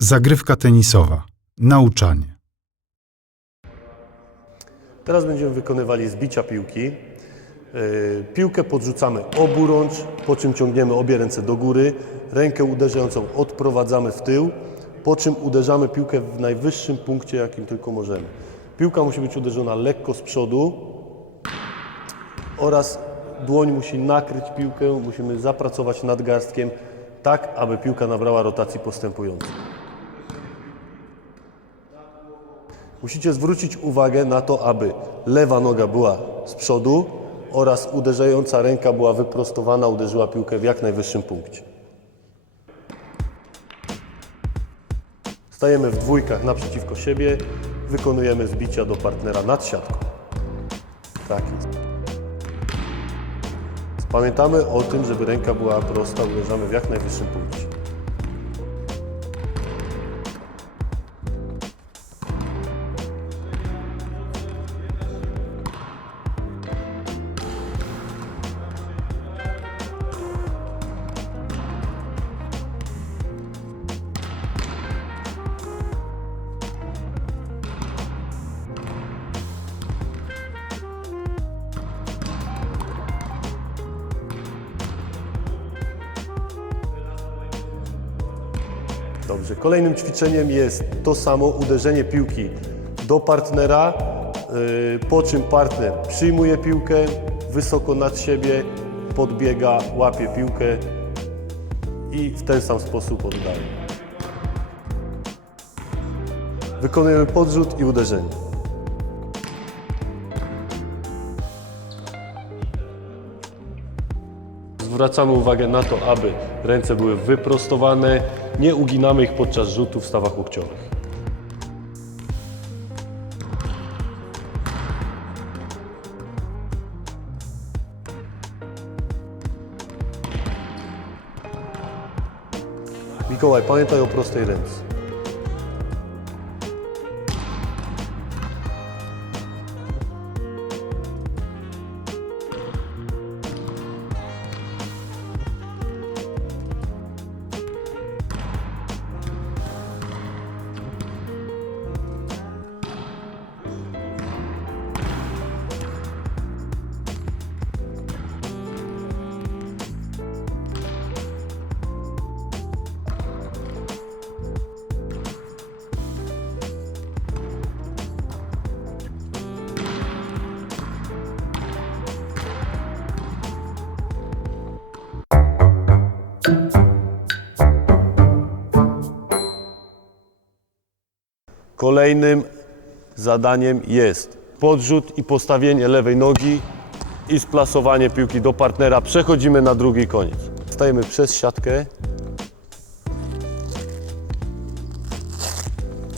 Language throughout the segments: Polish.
Zagrywka tenisowa. Nauczanie. Teraz będziemy wykonywali zbicia piłki. Yy, Piłkę podrzucamy oburącz, po czym ciągniemy obie ręce do góry. Rękę uderzającą odprowadzamy w tył, po czym uderzamy piłkę w najwyższym punkcie, jakim tylko możemy. Piłka musi być uderzona lekko z przodu oraz dłoń musi nakryć piłkę. Musimy zapracować nadgarstkiem tak, aby piłka nabrała rotacji postępującej. Musicie zwrócić uwagę na to, aby lewa noga była z przodu oraz uderzająca ręka była wyprostowana, uderzyła piłkę w jak najwyższym punkcie. Stajemy w dwójkach naprzeciwko siebie, wykonujemy zbicia do partnera nad siatką. Tak jest. Pamiętamy o tym, żeby ręka była prosta, uderzamy w jak najwyższym punkcie. Dobrze. Kolejnym ćwiczeniem jest to samo uderzenie piłki do partnera, yy, po czym partner przyjmuje piłkę wysoko nad siebie, podbiega, łapie piłkę i w ten sam sposób oddaje. Wykonujemy podrzut i uderzenie. Zwracamy uwagę na to, aby ręce były wyprostowane, nie uginamy ich podczas rzutu w stawach łokciowych. Mikołaj, pamiętaj o prostej ręce. Kolejnym zadaniem jest podrzut i postawienie lewej nogi i splasowanie piłki do partnera. Przechodzimy na drugi koniec. Stajemy przez siatkę.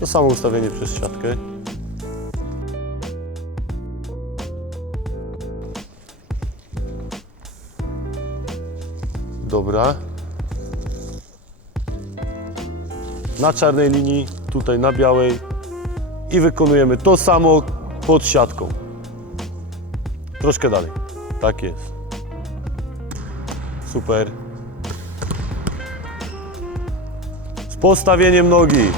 To samo ustawienie przez siatkę. Dobra. Na czarnej linii, tutaj na białej i wykonujemy to samo pod siatką. Troszkę dalej. Tak jest. Super. Z postawieniem nogi.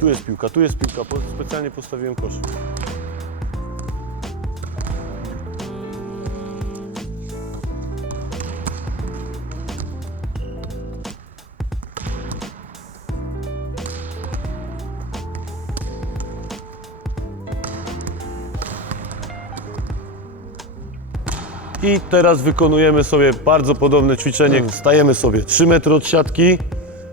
Tu jest piłka, tu jest piłka. Specjalnie postawiłem kosz. I teraz wykonujemy sobie bardzo podobne ćwiczenie. Stajemy sobie 3 metry od siatki.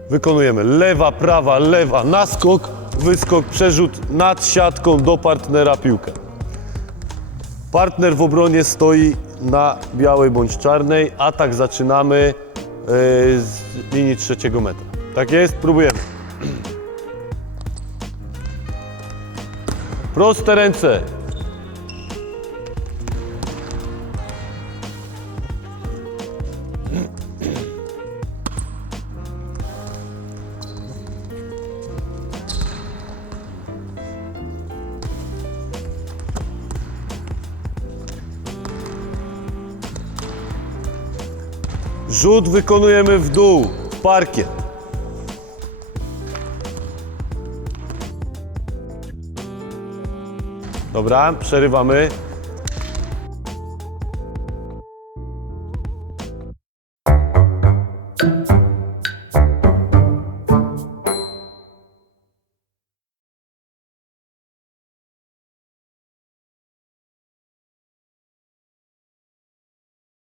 Wykonujemy lewa, prawa, lewa, naskok, wyskok, przerzut nad siatką do partnera piłkę. Partner w obronie stoi na białej bądź czarnej. Atak zaczynamy yy, z linii trzeciego metra. Tak jest? Próbujemy. Proste ręce. Rzut wykonujemy w dół, parkiet. Dobra, przerywamy.